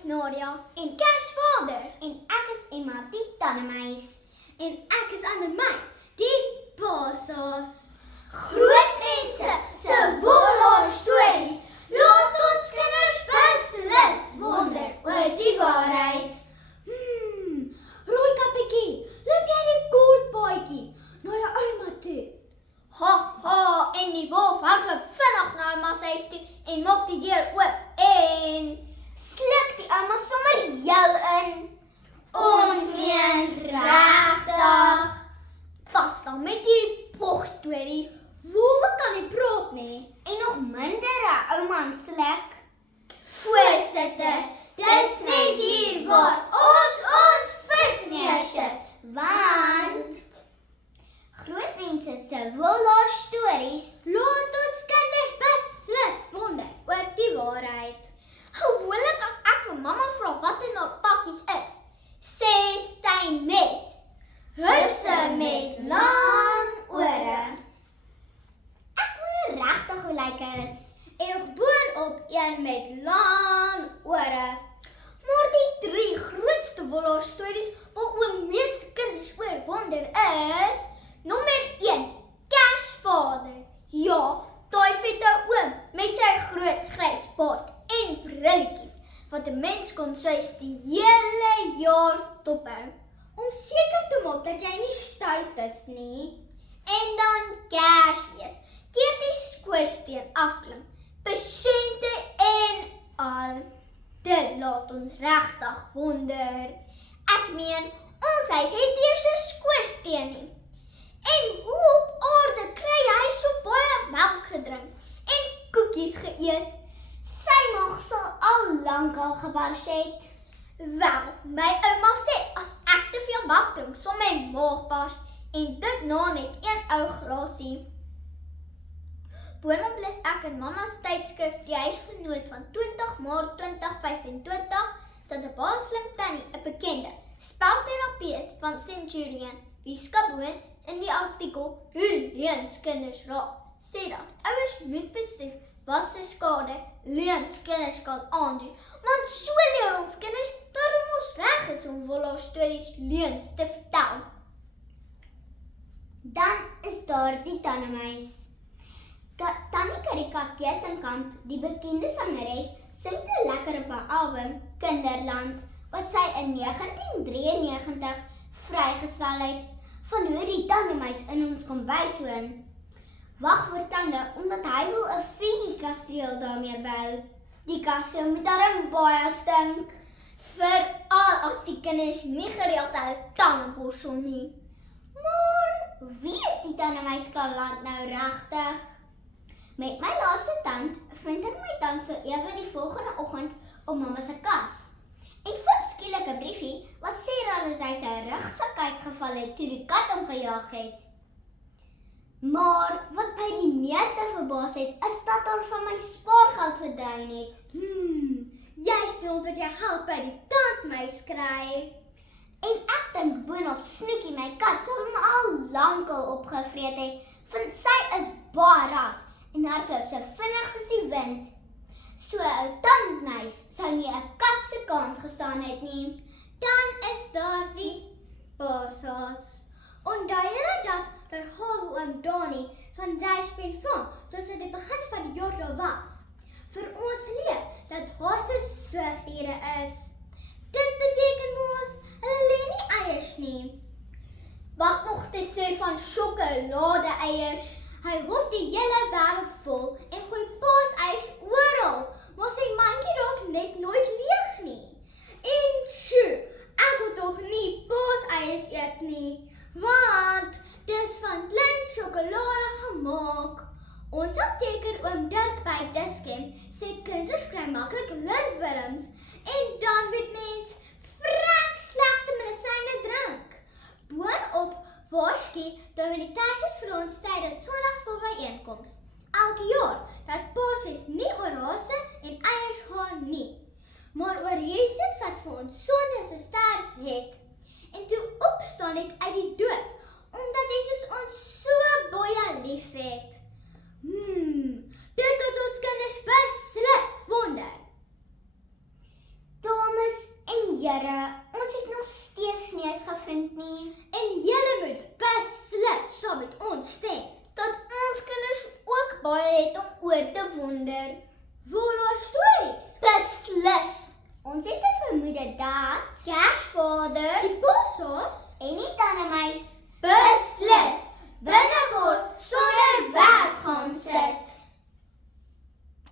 is Nadia en Kersvader En ek is Emma, die tannemeis. en ek is Annemey, die Paashaas. Groot mense se wolhaarsstories. Laat ons kinders beslis wonder oor die waarheid. Rooi kappietjie, loop jy die kort paadjie na jou ouma toe? Ha ha, en die wolf hardloop vinnig na ouma se huis toe en maak die deur oop en sluk die ouma sommer jou in. Ons meen regtig. Pas dan met hierdie pogstories. Wolwe kan nie praat nie. En nog minder 'n ouma en sluk. Voorsitter, dis net hier waar ons voet neersit. Want groot mense se wolhaarsstories Laat ons kinders beslis wonder oor die waarheid. Gewoonlik as ek vir mamma vra wat in haar pakkies is, sê sy net husse met lang ore. Ek wonder regtig hoe lyk is. En nog boonop een met lang ore. Maar die 3 grootste wolhaarsstories waaroor meeste kinders oor wonder is nommer 1, Kersvader. Ja, daai vette oom met sy groot grys baard en brilletjies wat 'n mens kon swys die hele jaar dophou. Om seker te maak dat jy nie stout is nie. En dan Kersfees, deur die skoorsteen afklim, persente en al. Dit laat ons regtig wonder. Ek meen, ons huis het eers 'n skoorsteen nie. En hoe op aarde kry hy so baie melk gedrink en koekies geëet? Sy maag sal al lankal gebars het. Wel, my ouma sê as ek te veel melk drink, sal my maag bars en dit na net 1 ou glasie. Boonop lees ek in mamma se tydskrif die huisgenoot van 20 Maart 2025 dat 'n baie slim tannie, 'n bekende spelterapeut van Centurion, wie skaboon in die artikel Hoe leuns kinders raak, sê dat ouers moet besef wat se skade leuns kinders kan aandoen, want so leer ons kinders dat ons reg is om wolhaarsstories leuns te vertel. Dan is daar die tannemeis. Tannie Karika Kesenkamp, die bekende sangeres, sing nou lekker op haar album Kinderland, wat sy in 1993 vrygestel het, van hoe die tannemeis in ons kombuis woon. Wag vir tande, omdat hy wil 'n fairy-kasteel daarmee bou. Die kasteel moet darm baie stink, veral as die kinders nie gereeld hulle tande borsel nie. Maar wie is die tannemeis Kaland nou regtig? Met my laaste tand vind ek my tand so ewe die volgende oggend op mamma se kas. En vind skielik 'n briefie wat sê dat hy sy rugsak uitgeval het toe die kat hom gejaag het. Maar wat my die meeste verbaas het, is dat daar van my spaargeld verdwyn het. Jy stond dat jy geld by die tandmeis kry. En ek dink boonop Snoekie, my kat, sal hom al lankal opgevreet het, want sy is baie rats en hardloop so vinnig soos die wind. So 'n tandmeis sou nie 'n kat se kans gestaan het nie. Dan is daar die Paashaas. Onthou jy dat die hawe oom Dani van Duispen Farm toe sy die begin van die jaar daar was, vir ons leer dat hase soogdiere is. Dit beteken mos hulle lê nie eiers nie. Wat nog te sê van sjokolade eiers? Hy roep die hele wêreld vol en gooi paaseiers oral, maar sy mandjie raak net nooit leeg nie. En sjoe, ek wil tog nie paaseiers eet nie, want dis van klein sjokolade gemaak. Ons apteker oom Dirk by Dischem sê kinders kry maklik lintworms en dan moet mens vrek slegte medisyne drink. Boonop waarsku Dominee Tertius vir ons tydens Sondagsvolbyeenkoms elke jaar dat Paasfees nie oor hase en eiers gaan nie, maar oor Jesus wat vir ons sondes gesterf het en toe opgestaan het uit die dood, omdat Jesus ons so baie liefhet. Dit het ons kinders beslis wonder. Dames En julle moet beslis saam met ons stem. Dat ons kinders ook baie het om oor te wonder. Wil daar stories? Beslis! Ons het 'n vermoede dat Cashvader Die bossels en die tannemuis